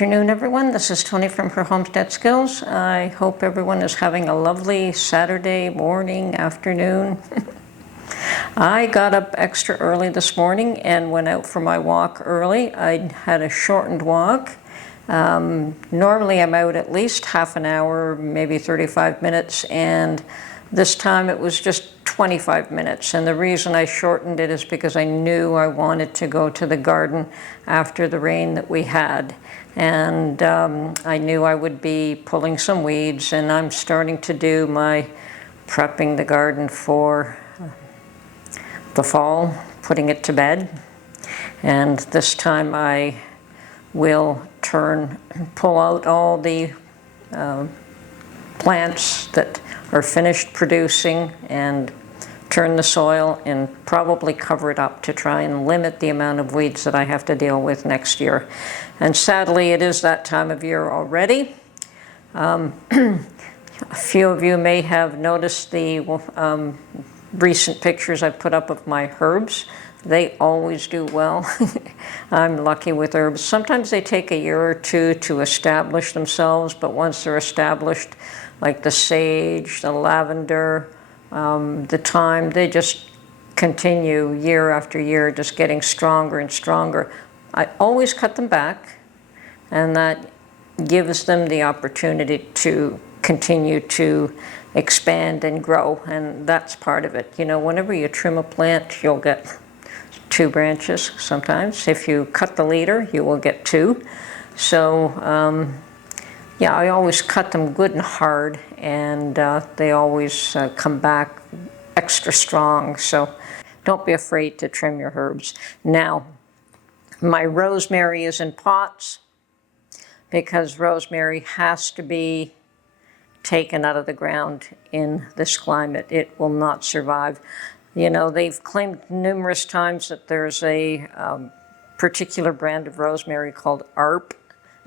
Afternoon, everyone. This is Tony from Her Homestead Skills. I hope everyone is having a lovely Saturday morning, afternoon. I got up extra early this morning and went out for my walk early. I had a shortened walk. Normally I'm out at least half an hour, maybe 35 minutes, and this time it was just 25 minutes. And the reason I shortened it is because I knew I wanted to go to the garden after the rain that we had. And I knew I would be pulling some weeds, and I'm starting to do my prepping the garden for the fall, putting it to bed. And this time I will pull out all the plants that are finished producing and turn the soil and probably cover it up to try and limit the amount of weeds that I have to deal with next year. And sadly, it is that time of year already. A few of you may have noticed the recent pictures I've put up of my herbs. They always do well. I'm lucky with herbs. Sometimes they take a year or two to establish themselves, but once they're established, like the sage, the lavender, the thyme, they just continue year after year, just getting stronger and stronger. I always cut them back, and that gives them the opportunity to continue to expand and grow, and that's part of it. You know, whenever you trim a plant, you'll get 2 branches sometimes. If you cut the leader, you will get 2. So yeah, I always cut them good and hard, and they always come back extra strong. So don't be afraid to trim your herbs. Now, my rosemary is in pots because rosemary has to be taken out of the ground in this climate. It will not survive. You know, they've claimed numerous times that there's a particular brand of rosemary called ARP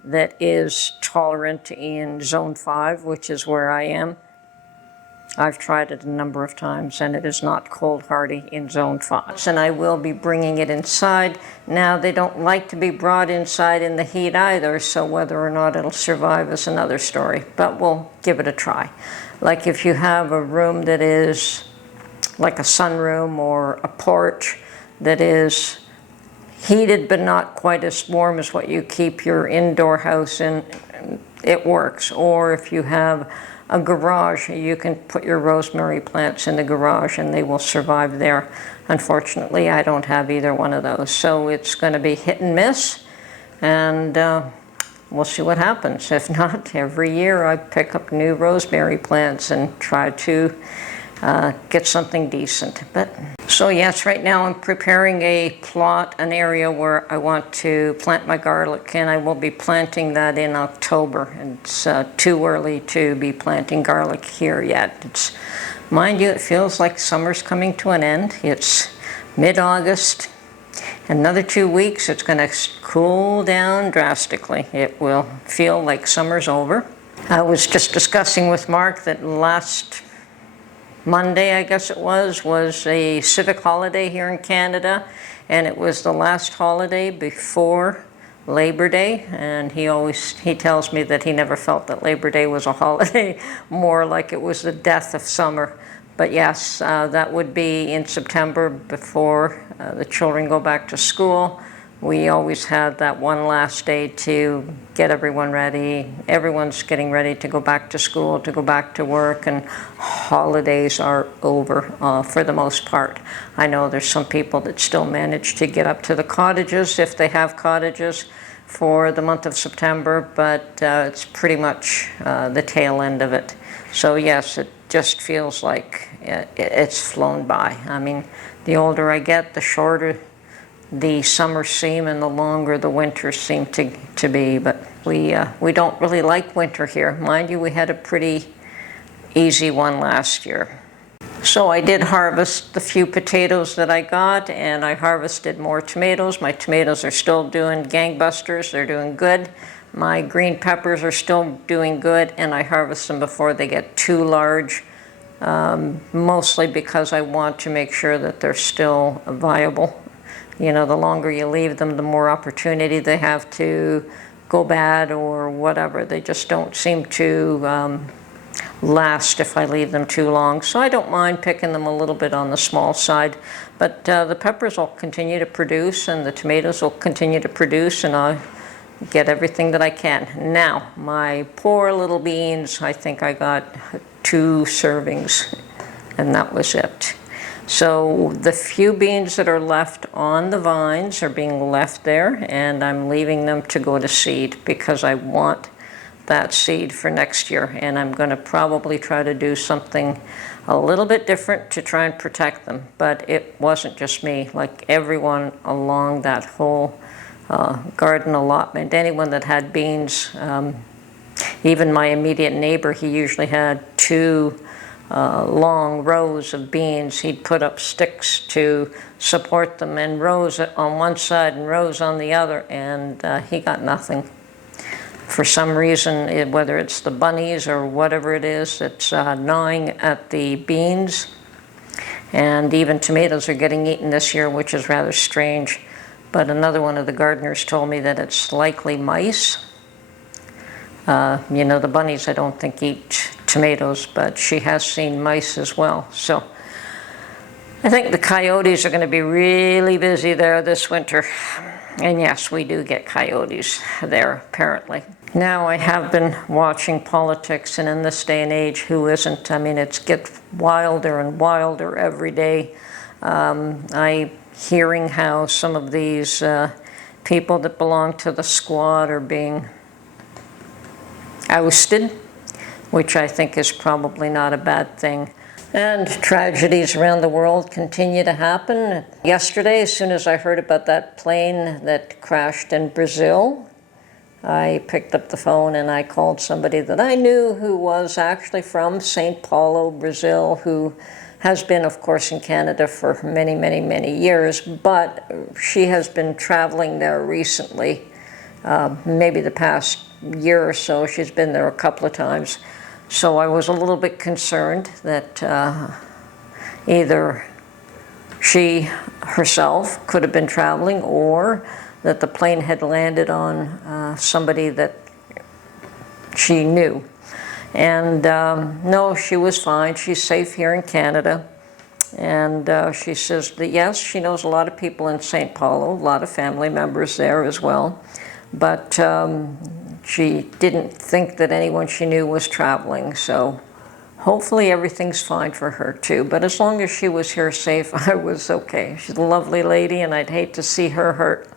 that is tolerant in zone 5, which is where I am. I've tried it a number of times, and it is not cold hardy in zone 5. And I will be bringing it inside. Now, they don't like to be brought inside in the heat either, so whether or not it'll survive is another story, but we'll give it a try. Like if you have a room that is like a sunroom or a porch that is heated but not quite as warm as what you keep your indoor house in, it works. Or if you have a garage, you can put your rosemary plants in the garage and they will survive there. Unfortunately, I don't have either one of those, so it's going to be hit and miss, and we'll see what happens. If not, every year I pick up new rosemary plants and try to get something decent. So yes, right now I'm preparing an area where I want to plant my garlic, and I will be planting that in October. It's too early to be planting garlic here yet. Mind you, it feels like summer's coming to an end. It's mid-August. Another 2 weeks, it's going to cool down drastically. It will feel like summer's over. I was just discussing with Mark that last Monday, I guess it was a civic holiday here in Canada, and it was the last holiday before Labor Day, and he tells me that he never felt that Labor Day was a holiday, more like it was the death of summer. But yes, that would be in September before the children go back to school. We always had that one last day to get everyone ready. Everyone's getting ready to go back to school, to go back to work, and holidays are over for the most part. I know there's some people that still manage to get up to the cottages, if they have cottages, for the month of September, but it's pretty much the tail end of it. So yes, it just feels like it's flown by. I mean, the older I get, the shorter the summers seem and the longer the winters seem to be, but we don't really like winter here. Mind you, we had a pretty easy one last year. So I did harvest the few potatoes that I got, and I harvested more tomatoes. My tomatoes are still doing gangbusters. They're doing good. My green peppers are still doing good, and I harvest them before they get too large, mostly because I want to make sure that they're still viable. You know, the longer you leave them, the more opportunity they have to go bad or whatever. They just don't seem to last if I leave them too long. So I don't mind picking them a little bit on the small side. But the peppers will continue to produce, and the tomatoes will continue to produce, and I'll get everything that I can. Now, my poor little beans, I think I got 2 servings, and that was it. So the few beans that are left on the vines are being left there, and I'm leaving them to go to seed because I want that seed for next year, and I'm going to probably try to do something a little bit different to try and protect them. But it wasn't just me, like everyone along that whole garden allotment, anyone that had beans, even my immediate neighbor, he usually had 2 long rows of beans. He'd put up sticks to support them, and rows on one side and rows on the other, and he got nothing. For some reason, whether it's the bunnies or whatever it is that's gnawing at the beans, and even tomatoes are getting eaten this year, which is rather strange. But another one of the gardeners told me that it's likely mice. You know, the bunnies I don't think eat tomatoes, but she has seen mice as well. So I think the coyotes are going to be really busy there this winter. And yes, we do get coyotes there, apparently. Now, I have been watching politics, and in this day and age, who isn't? I mean, it gets wilder and wilder every day. I'm hearing how some of these people that belong to the squad are being ousted, which I think is probably not a bad thing. And tragedies around the world continue to happen. Yesterday, as soon as I heard about that plane that crashed in Brazil, I picked up the phone and I called somebody that I knew who was actually from Sao Paulo, Brazil, who has been, of course, in Canada for many, many, many years, but she has been traveling there recently, maybe the past year or so. She's been there a couple of times. So I was a little bit concerned that either she herself could have been traveling, or that the plane had landed on somebody that she knew. And no, she was fine. She's safe here in Canada. And she says that yes, she knows a lot of people in Sao Paulo, a lot of family members there as well. But she didn't think that anyone she knew was traveling, so hopefully everything's fine for her too. But as long as she was here safe, I was okay. She's a lovely lady, and I'd hate to see her hurt.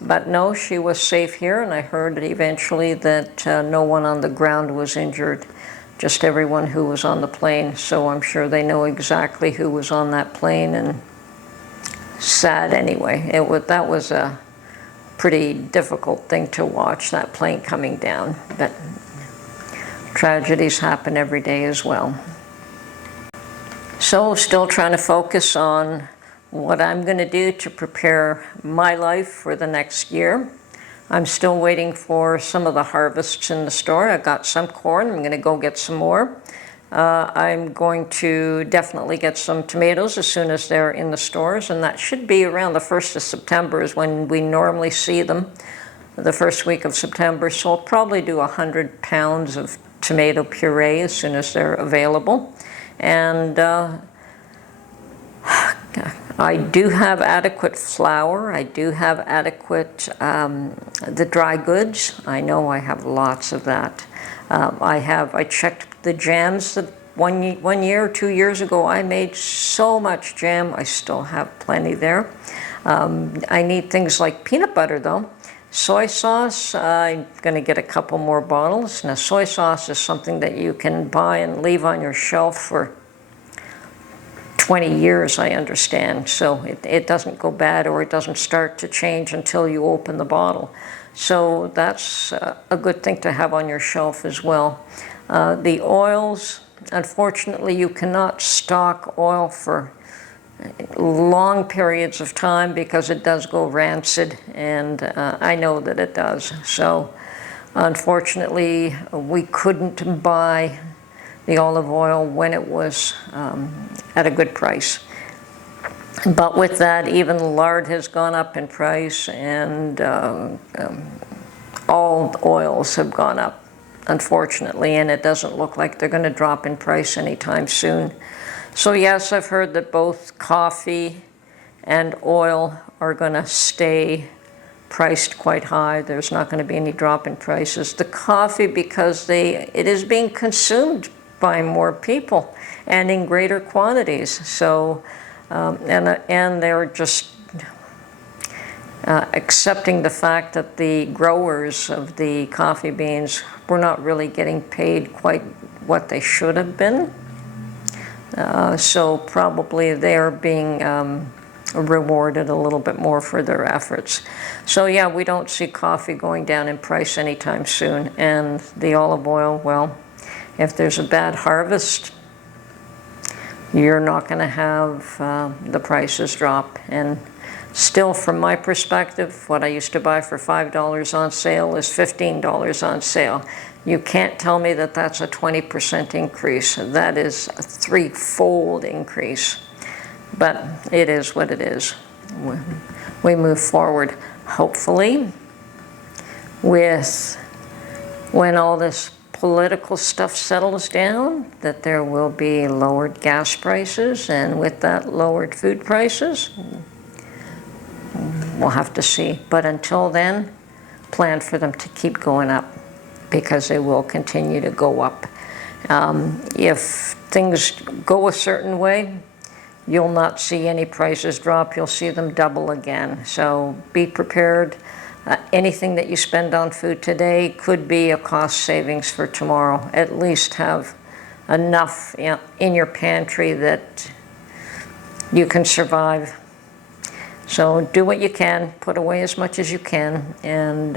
But no, she was safe here, and I heard eventually that no one on the ground was injured, just everyone who was on the plane. So I'm sure they know exactly who was on that plane, and sad anyway. That was a pretty difficult thing to watch, that plane coming down. But tragedies happen every day as well. So still trying to focus on what I'm going to do to prepare my life for the next year. I'm still waiting for some of the harvests in the store. I got some corn. I'm going to go get some more. I'm going to definitely get some tomatoes as soon as they're in the stores, and that should be around the 1st of September is when we normally see them, the first week of September. So I'll probably do 100 pounds of tomato puree as soon as they're available. And I do have adequate flour. I do have adequate the dry goods. I know I have lots of that. I checked the jams that one year or 2 years ago. I made so much jam. I still have plenty there. I need things like peanut butter though. Soy sauce, I'm going to get a couple more bottles. Now soy sauce is something that you can buy and leave on your shelf for 20 years, I understand. So it doesn't go bad, or it doesn't start to change until you open the bottle. So that's a good thing to have on your shelf as well. The oils, unfortunately, you cannot stock oil for long periods of time because it does go rancid, and I know that it does. So unfortunately, we couldn't buy the olive oil when it was at a good price. But with that, even lard has gone up in price, and all the oils have gone up, unfortunately, and it doesn't look like they're going to drop in price anytime soon. So yes, I've heard that both coffee and oil are going to stay priced quite high. There's not going to be any drop in prices. The coffee, because it is being consumed by more people and in greater quantities. So, and they're just accepting the fact that the growers of the coffee beans were not really getting paid quite what they should have been. So probably they're being rewarded a little bit more for their efforts. So yeah, we don't see coffee going down in price anytime soon. And the olive oil, well, if there's a bad harvest, you're not going to have the prices drop. And still, from my perspective, what I used to buy for $5 on sale is $15 on sale. You can't tell me that that's a 20% increase. That is a threefold increase. But it is what it is. We move forward, hopefully, with when all this political stuff settles down, that there will be lowered gas prices, and with that, lowered food prices. We'll have to see. But until then, plan for them to keep going up, because they will continue to go up. If things go a certain way, you'll not see any prices drop. You'll see them double again. So be prepared. Anything that you spend on food today could be a cost savings for tomorrow. At least have enough in your pantry that you can survive. So do what you can, put away as much as you can, and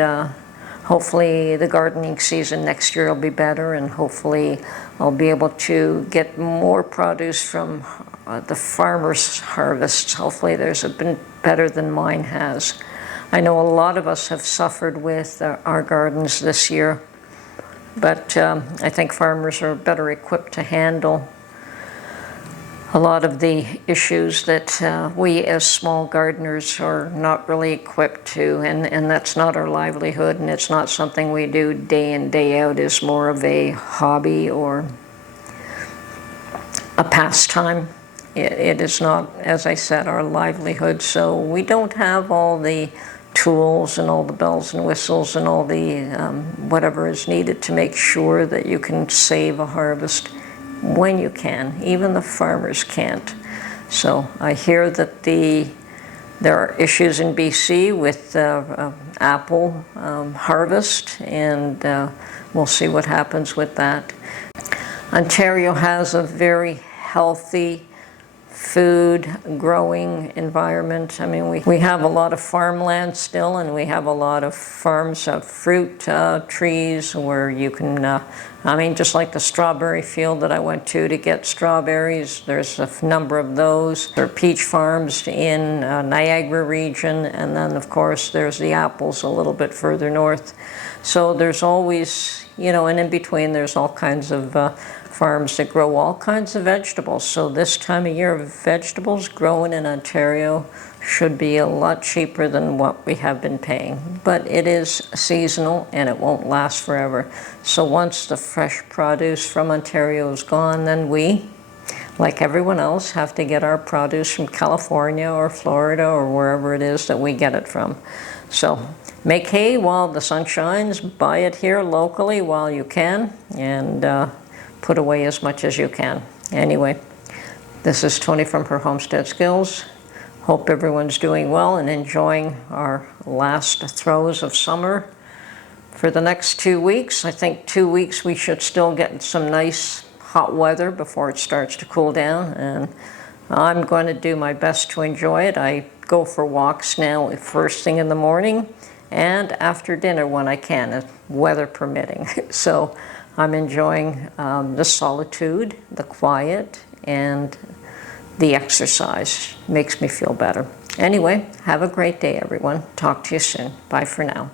hopefully the gardening season next year will be better, and hopefully I'll be able to get more produce from the farmers' harvests. Hopefully theirs have been better than mine has. I know a lot of us have suffered with our gardens this year, but I think farmers are better equipped to handle a lot of the issues that we as small gardeners are not really equipped to, and that's not our livelihood, and it's not something we do day in, day out. It's more of a hobby or a pastime. It is not, as I said, our livelihood, so we don't have all the tools and all the bells and whistles and all the whatever is needed to make sure that you can save a harvest when you can. Even the farmers can't. So I hear that there are issues in BC with apple harvest, and we'll see what happens with that. Ontario has a very healthy food growing environment. I mean, we have a lot of farmland still, and we have a lot of farms of fruit trees where you can, I mean, just like the strawberry field that I went to get strawberries, there's a number of those. There are peach farms in Niagara region, and then of course there's the apples a little bit further north. So there's always, and in between there's all kinds of farms that grow all kinds of vegetables. So this time of year, vegetables growing in Ontario should be a lot cheaper than what we have been paying. But it is seasonal and it won't last forever. So once the fresh produce from Ontario is gone, then we, like everyone else, have to get our produce from California or Florida or wherever it is that we get it from. So make hay while the sun shines, buy it here locally while you can, and put away as much as you can. Anyway, this is Tony from Her Homestead Skills. Hope everyone's doing well and enjoying our last throes of summer. For the next 2 weeks, I think 2 weeks we should still get some nice hot weather before it starts to cool down, and I'm going to do my best to enjoy it. I go for walks now first thing in the morning and after dinner when I can, weather permitting. So I'm enjoying the solitude, the quiet, and the exercise. Makes me feel better. Anyway, have a great day, everyone. Talk to you soon. Bye for now.